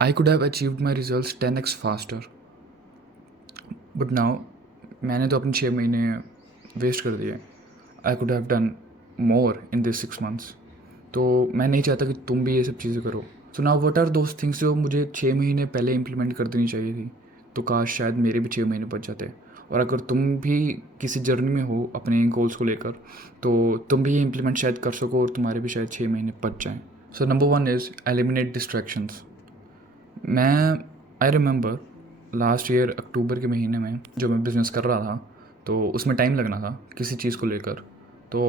I could have achieved my results 10x faster. But now मैंने तो अपने 6 महीने वेस्ट कर दिए. I could have done more in this 6 months. तो मैं नहीं चाहता कि तुम भी ये सब चीज़ें करो. So now what are those things जो मुझे 6 महीने पहले इम्प्लीमेंट कर देनी चाहिए थी. तो काश शायद मेरे भी 6 महीने बच जाते. और अगर तुम भी किसी जर्नी में हो अपने गोल्स को लेकर, तो तुम भी ये इम्प्लीमेंट शायद कर सको और तुम्हारे भी शायद 6 महीने बच जाएँ. So number 1 is eliminate distractions. मैं आई रिमेंबर लास्ट ईयर अक्टूबर के महीने में जो मैं बिज़नेस कर रहा था, तो उसमें टाइम लगना था किसी चीज़ को लेकर. तो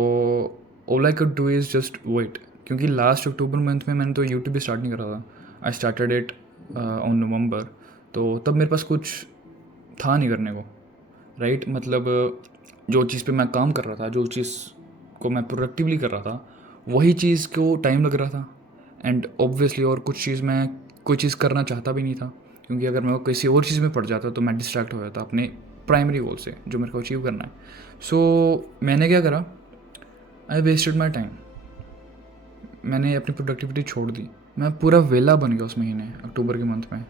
all I could do is just wait, क्योंकि लास्ट अक्टूबर मंथ में मैंने तो यूट्यूब भी स्टार्ट नहीं करा था. I started it on November. तो तब मेरे पास कुछ था नहीं करने को, राइट. मतलब जो चीज़ पे मैं काम कर रहा था, जो चीज़ को मैं प्रोडक्टिवली कर रहा था, वही चीज़ को टाइम लग रहा था. एंड ऑब्वियसली और कुछ चीज़ मैं कोई चीज़ करना चाहता भी नहीं था, क्योंकि अगर मैं किसी और चीज़ में पड़ जाता तो मैं डिस्ट्रैक्ट हो जाता अपने प्राइमरी गोल से जो मेरे को अचीव करना है. सो मैंने क्या करा, आई वेस्टेड माई टाइम. मैंने अपनी प्रोडक्टिविटी छोड़ दी. मैं पूरा वेला बन गया उस महीने अक्टूबर के मंथ में.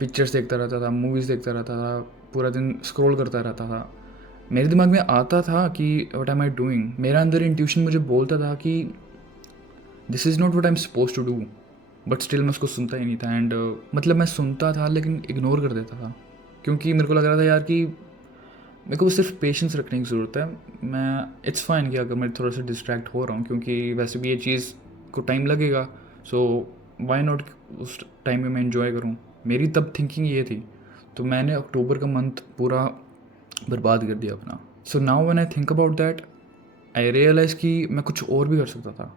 पिक्चर्स देखता रहता था, मूवीज़ देखता रहता था, पूरा दिन स्क्रॉल करता रहता था. मेरे दिमाग में आता था कि व्हाट एम आई डूइंग. मेरा अंदर इंट्यूशन मुझे बोलता था कि this is not what I am suppose to do. But still मैं उसको सुनता ही नहीं था. एंड मतलब मैं सुनता था लेकिन इग्नोर कर देता था, क्योंकि मेरे को लग रहा था यार कि मेरे को सिर्फ पेशेंस रखने की ज़रूरत है. मैं इट्स फाइन कि अगर मैं थोड़ा सा डिस्ट्रैक्ट हो रहा हूँ, क्योंकि वैसे भी ये चीज़ को टाइम लगेगा. सो वाई नॉट उस टाइम में मैं इन्जॉय करूँ. मेरी तब थिंकिंग ये थी. तो मैंने अक्टूबर का मंथ पूरा बर्बाद कर दिया अपना. So now when I think about that, I realize कि मैं कुछ और भी कर सकता था.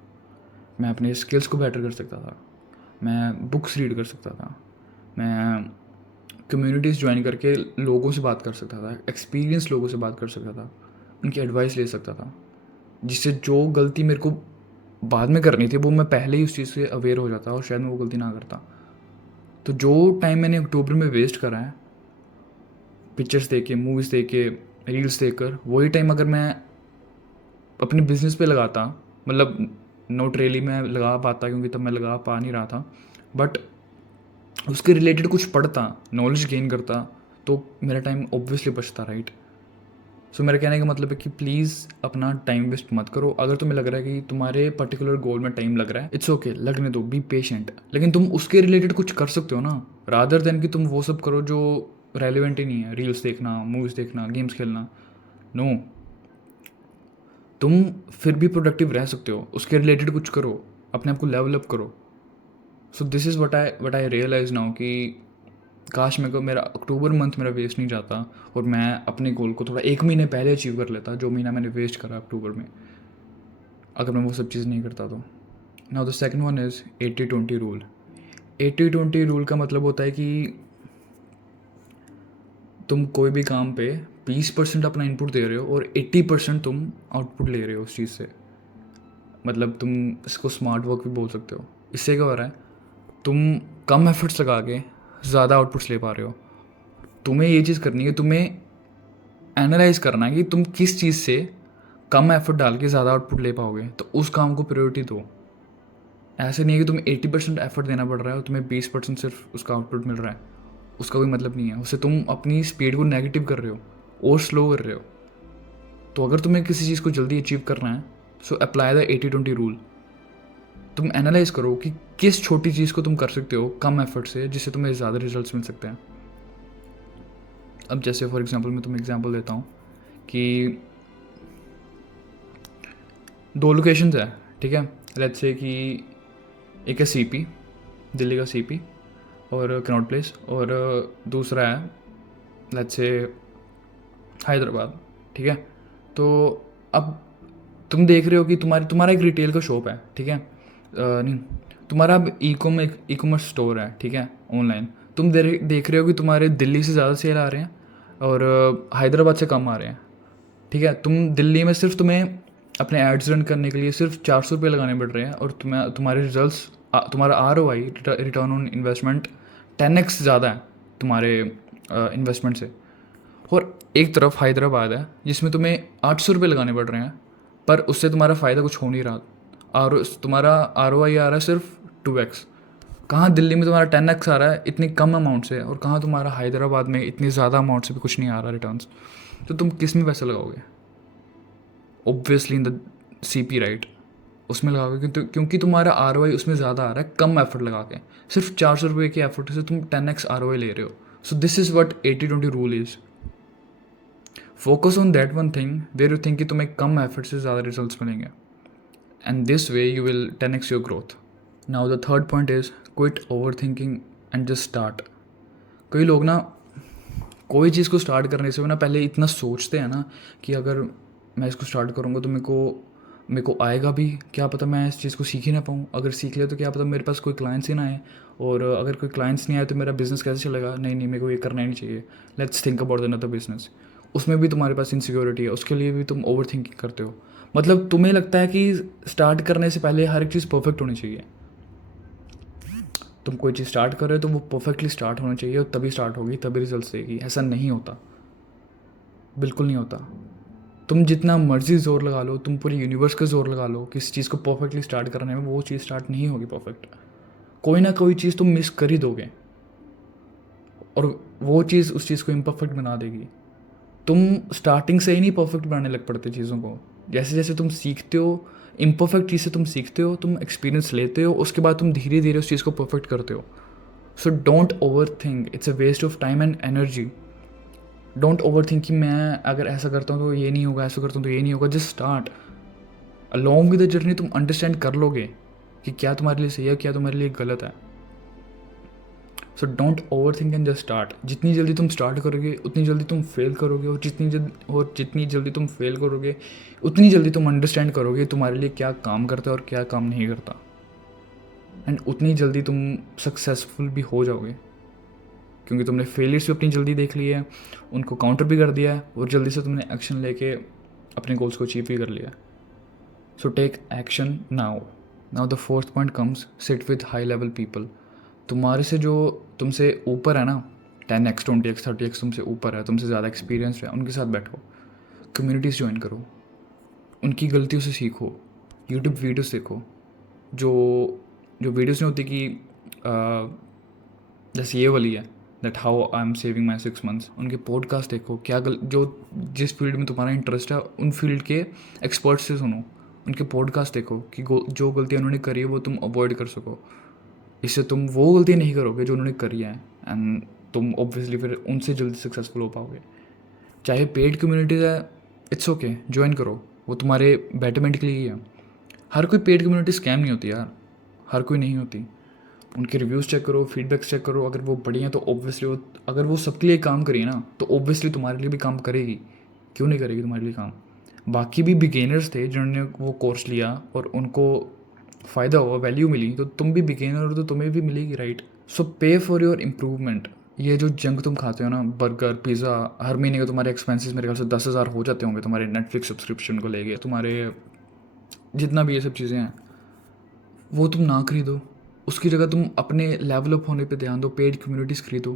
मैं अपने स्किल्स को बेटर कर सकता था. मैं बुक्स रीड कर सकता था. मैं कम्युनिटीज़ ज्वाइन करके लोगों से बात कर सकता था, एक्सपीरियंस लोगों से बात कर सकता था, उनकी एडवाइस ले सकता था, जिससे जो गलती मेरे को बाद में करनी थी वो मैं पहले ही उस चीज़ से अवेयर हो जाता और शायद मैं वो गलती ना करता. तो जो टाइम मैंने अक्टूबर में वेस्ट करा है पिक्चर्स देख के, मूवीज़ देख के, रील्स देख कर, वही टाइम अगर मैं अपने बिजनेस पे लगाता, मतलब नोट रियली मैं लगा पाता, क्योंकि तब मैं लगा पा नहीं रहा था, बट उसके रिलेटेड कुछ पढ़ता, नॉलेज गेन करता, तो मेरा टाइम ऑब्वियसली बचता, राइट. सो मेरा कहने का मतलब है कि प्लीज़ अपना टाइम वेस्ट मत करो. अगर तुम्हें लग रहा है कि तुम्हारे पर्टिकुलर गोल में टाइम लग रहा है, इट्स ओके, लगने दो, बी पेशेंट. लेकिन तुम उसके रिलेटेड कुछ कर सकते हो ना, रादर देन कि तुम वो सब करो जो रेलिवेंट ही नहीं है. रील्स देखना, मूवीज़ देखना, गेम्स खेलना. नो, तुम फिर भी प्रोडक्टिव रह सकते हो. उसके रिलेटेड कुछ करो, अपने आप को लेवल अप करो. So this is what I realize now कि काश मेरे को मेरा अक्टूबर मंथ मेरा वेस्ट नहीं जाता और मैं अपने गोल को थोड़ा 1 महीने पहले अचीव कर लेता, जो महीना मैंने वेस्ट करा अक्टूबर में, अगर मैं वो सब चीज़ नहीं करता तो. Now the second one is 80-20 rule. 80-20 rule का मतलब होता है कि तुम कोई भी काम पे 20% अपना इनपुट दे रहे हो और 80% तुम आउटपुट ले रहे हो उस चीज़ से. मतलब तुम इसको स्मार्ट वर्क भी बोल सकते हो. इससे क्या हो रहा है, तुम कम एफर्ट्स लगा के ज़्यादा आउटपुट्स ले पा रहे हो. तुम्हें ये चीज़ करनी है, तुम्हें एनालाइज करना है कि तुम किस चीज़ से कम एफर्ट डाल के ज़्यादा आउटपुट ले पाओगे, तो उस काम को प्रायोरिटी दो. ऐसे नहीं है कि तुम्हें 80% एफर्ट देना पड़ रहा है और तुम्हें 20% सिर्फ उसका आउटपुट मिल रहा है. उसका कोई मतलब नहीं है. उससे तुम अपनी स्पीड को नेगेटिव कर रहे हो और स्लो कर रहे हो. तो अगर तुम्हें किसी चीज़ को जल्दी अचीव करना है, सो अप्लाई द 80-20 रूल. तुम एनालाइज करो कि किस छोटी चीज़ को तुम कर सकते हो कम एफर्ट से, जिससे तुम्हें ज़्यादा रिजल्ट्स मिल सकते हैं. अब जैसे फॉर एग्जांपल मैं तुम्हें एग्जांपल देता हूँ कि 2 लोकेशंस है, ठीक है. लेट्स से कि एक है सीपी, दिल्ली का सीपी और कनॉट प्लेस, और दूसरा है लेट्स से हैदराबाद, ठीक है. तो अब तुम देख रहे हो कि तुम्हारा एक रिटेल का शॉप है, ठीक है. नहीं, तुम्हारा अब ई कॉमर्स स्टोर है, ठीक है, ऑनलाइन. तुम देख रहे हो कि तुम्हारे दिल्ली से ज़्यादा सेल आ रहे हैं और हैदराबाद से कम आ रहे हैं, ठीक है. दिल्ली में सिर्फ तुम्हें अपने एड्स रन करने के लिए सिर्फ 400 रुपये लगाने पड़ रहे हैं और तुम्हारे रिजल्ट्स, तुम्हारा ROI, return on investment 10x ज़्यादा है तुम्हारे इन्वेस्टमेंट से. और एक तरफ हैदराबाद है जिसमें तुम्हें 800 रुपये लगाने पड़ रहे हैं, पर उससे तुम्हारा फ़ायदा कुछ हो नहीं रहा. और तुम्हारा ROI आ रहा है सिर्फ 2x. कहाँ दिल्ली में तुम्हारा 10x आ रहा है इतनी कम अमाउंट से, और कहाँ तुम्हारा हैदराबाद में इतनी ज़्यादा अमाउंट से भी कुछ नहीं आ रहा रिटर्न्स। तो तुम किस में पैसा लगाओगे? Obviously in the CP, right, उसमें लगाओगे, क्योंकि तुम्हारा ROI उसमें ज़्यादा आ रहा है कम एफर्ट लगा के। सिर्फ 400 रुपये के एफर्ट से तुम 10x ROI ले रहे हो। So this is what 80-20 rule is. Focus on that one thing where you think कि तुम्हें कम एफर्ट से ज़्यादा रिजल्ट्स मिलेंगे, and this way you will 10x your growth. Now the third point is quit over thinking and just start. कई लोग ना कोई चीज़ को स्टार्ट करने से ना पहले इतना सोचते हैं ना कि अगर मैं इसको स्टार्ट करूँगा तो मेरे को आएगा भी, क्या पता मैं इस चीज़ को सीख ही ना पाऊँ, अगर सीख ले तो क्या पता मेरे पास कोई क्लाइंट्स ही ना आए, और अगर कोई क्लाइंट्स नहीं आए तो मेरा बिज़नेस कैसे चलेगा। नहीं नहीं, मेरे को ये करना ही नहीं चाहिए, let's think about another business. उसमें भी तुम्हारे पास इनसिक्योरिटी है, उसके लिए भी तुम ओवर थिंकिंग करते हो। मतलब तुम्हें लगता है कि स्टार्ट करने से पहले हर एक चीज़ परफेक्ट होनी चाहिए। तुम कोई चीज़ स्टार्ट कर रहे हो तो वो परफेक्टली स्टार्ट होना चाहिए, और तभी स्टार्ट होगी, तभी रिजल्ट देगी। ऐसा नहीं होता, बिल्कुल नहीं होता। तुम जितना मर्जी जोर लगा लो, तुम पूरी यूनिवर्स का जोर लगा लो किसी चीज़ को परफेक्टली स्टार्ट करने में, वो चीज़ स्टार्ट नहीं होगी परफेक्ट। कोई ना कोई चीज़ तुम मिस कर ही दोगे, और वो चीज़ उस चीज़ को इम्परफेक्ट बना देगी। तुम स्टार्टिंग से ही नहीं परफेक्ट बनाने लग पड़ते चीज़ों को। जैसे जैसे तुम सीखते हो, इम्परफेक्ट चीज़ से तुम सीखते हो, तुम एक्सपीरियंस लेते हो, उसके बाद तुम धीरे धीरे उस चीज़ को परफेक्ट करते हो। So don't over think, it's a waste of time and energy. Don't over think कि मैं अगर ऐसा करता हूँ तो ये नहीं होगा, ऐसा करता हूँ तो ये नहीं होगा। Just start. Along with the journey तुम अंडरस्टैंड कर लोगे कि क्या तुम्हारे लिए सही है, क्या तुम्हारे लिए गलत है। सो don't over think and just start. जितनी जल्दी तुम स्टार्ट करोगे उतनी जल्दी तुम फेल करोगे, और जितनी जल्दी तुम फेल करोगे उतनी जल्दी तुम अंडरस्टैंड करोगे तुम्हारे लिए क्या काम करता है और क्या काम नहीं करता, एंड उतनी जल्दी तुम सक्सेसफुल भी हो जाओगे, क्योंकि तुमने फेलियर्स भी अपनी जल्दी देख ली है, उनको काउंटर भी कर दिया है, और जल्दी से तुमने एक्शन लेके अपने गोल्स को अचीव भी कर लिया। So take action now. Now the fourth point comes, sit with high level people. तुम्हारे से जो तुमसे ऊपर है ना, 10x 20x 30x तुमसे ऊपर है, तुमसे ज़्यादा एक्सपीरियंस है, उनके साथ बैठो, कम्युनिटीज़ ज्वाइन करो, उनकी गलतियों से सीखो, यूट्यूब वीडियोस देखो। जो जो वीडियोस नहीं होती कि जैसे ये वाली है, that how I am saving my 6 months, उनके पॉडकास्ट देखो। जो जिस फील्ड में तुम्हारा इंटरेस्ट है उन फील्ड के एक्सपर्ट्स से सुनो, उनके पॉडकास्ट देखो कि जो गलतियाँ उन्होंने करी है वो तुम अवॉइड कर सको। इससे तुम वो गलती नहीं करोगे जो उन्होंने करी है, एंड तुम ऑब्वियसली फिर उनसे जल्दी सक्सेसफुल हो पाओगे। चाहे पेड कम्युनिटीज़ है, इट्स ओके, ज्वाइन करो, वो तुम्हारे बेटरमेंट के लिए ही है। हर कोई पेड कम्युनिटी स्कैम नहीं होती यार, हर कोई नहीं होती। उनके रिव्यूज़ चेक करो, फीडबैक्स चेक करो, अगर वो बढ़िया हैं तो ऑब्वियसली वो, अगर वो सबके लिए काम करिए ना तो ऑब्वियसली तुम्हारे लिए भी काम करेगी। क्यों नहीं करेगी तुम्हारे लिए काम? बाकी भी बिगेनर्स थे जिन्होंने वो कोर्स लिया और उनको फ़ायदा हुआ, वैल्यू मिली, तो तुम भी बिगेनर हो तो तुम्हें भी मिलेगी, राइट? सो पे फॉर योर इम्प्रूवमेंट। ये जो जंक तुम खाते हो ना, बर्गर पिज़्ज़ा, हर महीने के तुम्हारे एक्सपेंसेस मेरे ख्याल से 10,000 हो जाते होंगे तुम्हारे नेटफ्लिक्स सब्सक्रिप्शन को लेके, तुम्हारे जितना भी ये सब चीज़ें हैं, वो तुम ना खरीदो। उसकी जगह तुम अपने लेवल अप होने पे ध्यान दो, पेड कम्युनिटीज़ खरीदो,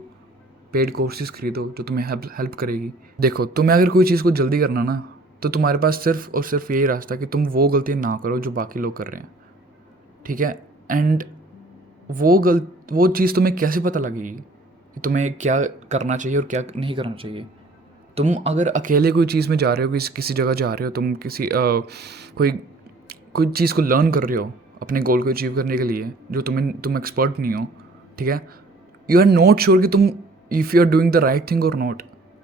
पेड कोर्सेज खरीदो जो तुम्हें हेल्प करेगी। देखो, तुम्हें अगर कोई चीज़ को जल्दी करना ना, तो तुम्हारे पास सिर्फ और सिर्फ यही रास्ता है कि तुम वो गलतियाँ ना करो जो बाकी लोग कर रहे हैं, ठीक है? एंड वो चीज़ तुम्हें कैसे पता लगेगी कि तुम्हें क्या करना चाहिए और क्या नहीं करना चाहिए? तुम अगर अकेले कोई चीज़ में जा रहे हो, किसी जगह जा रहे हो, तुम किसी कोई चीज़ को लर्न कर रहे हो अपने गोल को अचीव करने के लिए, जो तुम एक्सपर्ट नहीं हो, ठीक है? यू आर नॉट श्योर कि तुम if you are doing the right thing और नॉट।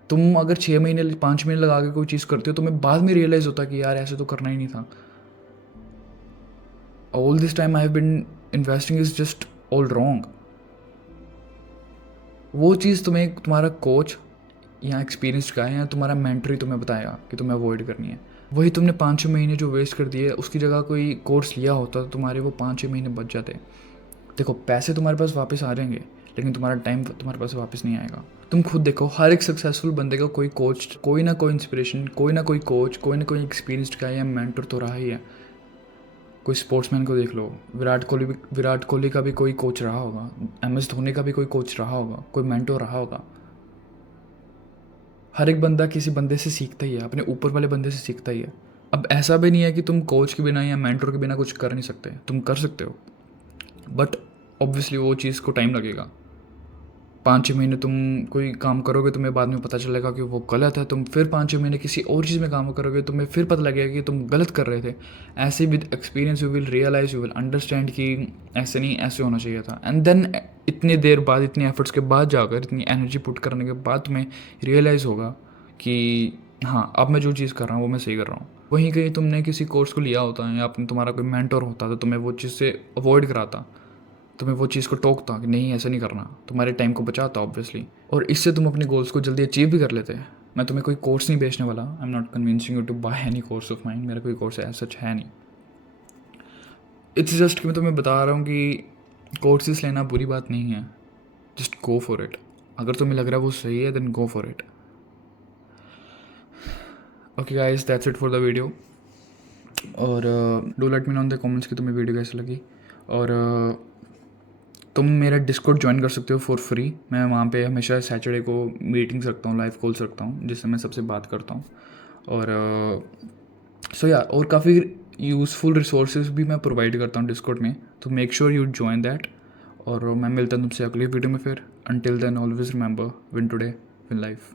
तुम अगर 6 महीने 5 महीने लगा के कोई चीज़ करते हो, तुम्हें बाद में रियलाइज़ होता कि यार ऐसे तो करना ही नहीं था। All this time I have been investing is just all wrong. वो चीज़ तुम्हें तुम्हारा कोच या एक्सपीरियंस का है या तुम्हारा मेंटर ही तुम्हें बताएगा कि तुम्हें अवॉइड करनी है। वही तुमने 5-6 महीने जो वेस्ट कर दिए, उसकी जगह कोई कोर्स लिया होता तो तुम्हारे वो 5-6 महीने बच जाते। देखो, पैसे तुम्हारे पास वापस आ जाएंगे, लेकिन तुम्हारा टाइम तुम्हारे पास वापस नहीं आएगा। तुम खुद देखो, हर एक सक्सेसफुल बंदे का कोई कोच, कोई ना कोई इंस्पिरेशन, कोई ना कोई कोच, कोई ना कोई एक्सपीरियंस्ड का या मेंटर तो रहा ही है। कोई स्पोर्ट्समैन को देख लो, विराट कोहली का भी कोई कोच रहा होगा, MS धोनी का भी कोई कोच रहा होगा, कोई मेंटर रहा होगा। हर एक बंदा किसी बंदे से सीखता ही है, अपने ऊपर वाले बंदे से सीखता ही है। अब ऐसा भी नहीं है कि तुम कोच के बिना या मेंटर के बिना कुछ कर नहीं सकते, तुम कर सकते हो, बट ऑब्वियसली वो चीज़ को टाइम लगेगा। 5-6 महीने तुम कोई काम करोगे, तुम्हें बाद में पता चलेगा कि वो गलत है, तुम फिर 5-6 महीने किसी और चीज़ में काम करोगे, तुम्हें फिर पता लगेगा कि तुम गलत कर रहे थे। ऐसे with experience you will realize, you will understand कि ऐसे नहीं, ऐसे होना चाहिए था। एंड देन इतनी देर बाद, इतनी एफर्ट्स के बाद जाकर, इतनी एनर्जी पुट करने के बाद तुम्हें रियलाइज़ होगा कि हाँ, अब मैं जो चीज़ कर रहा हूँ वो मैं सही कर रहा हूँ। वहीं कहीं तुमने किसी कोर्स को लिया होता है या आपने तुम्हारा कोई मेंटर होता तो तुम्हें वो चीज़ से अवॉइड कराता, तुम्हें वो चीज़ को टोकता कि नहीं ऐसा नहीं करना, तुम्हारे टाइम को बचाता ऑब्वियसली, और इससे तुम अपने गोल्स को जल्दी अचीव भी कर लेते। मैं तुम्हें कोई कोर्स नहीं बेचने वाला, I am not convincing you to buy any course of mind, मेरा कोई कोर्स है सच है नहीं। इट्स जस्ट कि मैं तुम्हें बता रहा हूँ कि कोर्सेज लेना बुरी बात नहीं है, जस्ट गो फॉर इट। अगर तुम्हें लग रहा है वो सही है then go for it. Okay guys, that's it for the video. और do let me know in the comments कि तुम्हें वीडियो कैसी लगी। और तुम मेरा डिस्कॉर्ड ज्वाइन कर सकते हो फॉर फ्री। मैं वहाँ पे हमेशा सैटरडे को मीटिंग्स रखता हूँ, लाइव कॉल्स रखता हूँ, जिससे मैं सबसे बात करता हूँ। और सो या और काफ़ी यूज़फुल रिसोर्सेज भी मैं प्रोवाइड करता हूँ डिस्कॉर्ड में, तो make sure you join that. और मैं मिलता हूँ तुमसे अगली वीडियो में फिर। Until then always remember, win today win life.